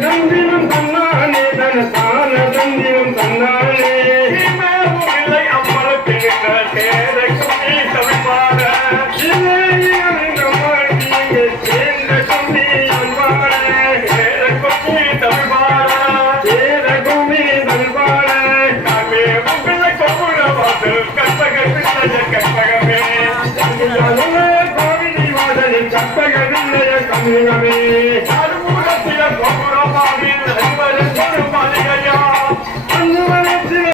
தந்தினம் தன்னானே தன தான தந்தினம் தன்னானே இல்லை அம்மளத்தின் சேரைக்கும் நீ தமிழ்பாட சேர்ந்த கும்மி அன்பாட சேரைக்கும் நீ தமிழ்பாட சேரைக்கும் நீ தமிழ்பாட காமே உங்களை கொப்புழவாது கற்பக பிள்ளைய கற்பகமே கோவிலி வாதலின் கற்பக பிள்ளைய கமிழமே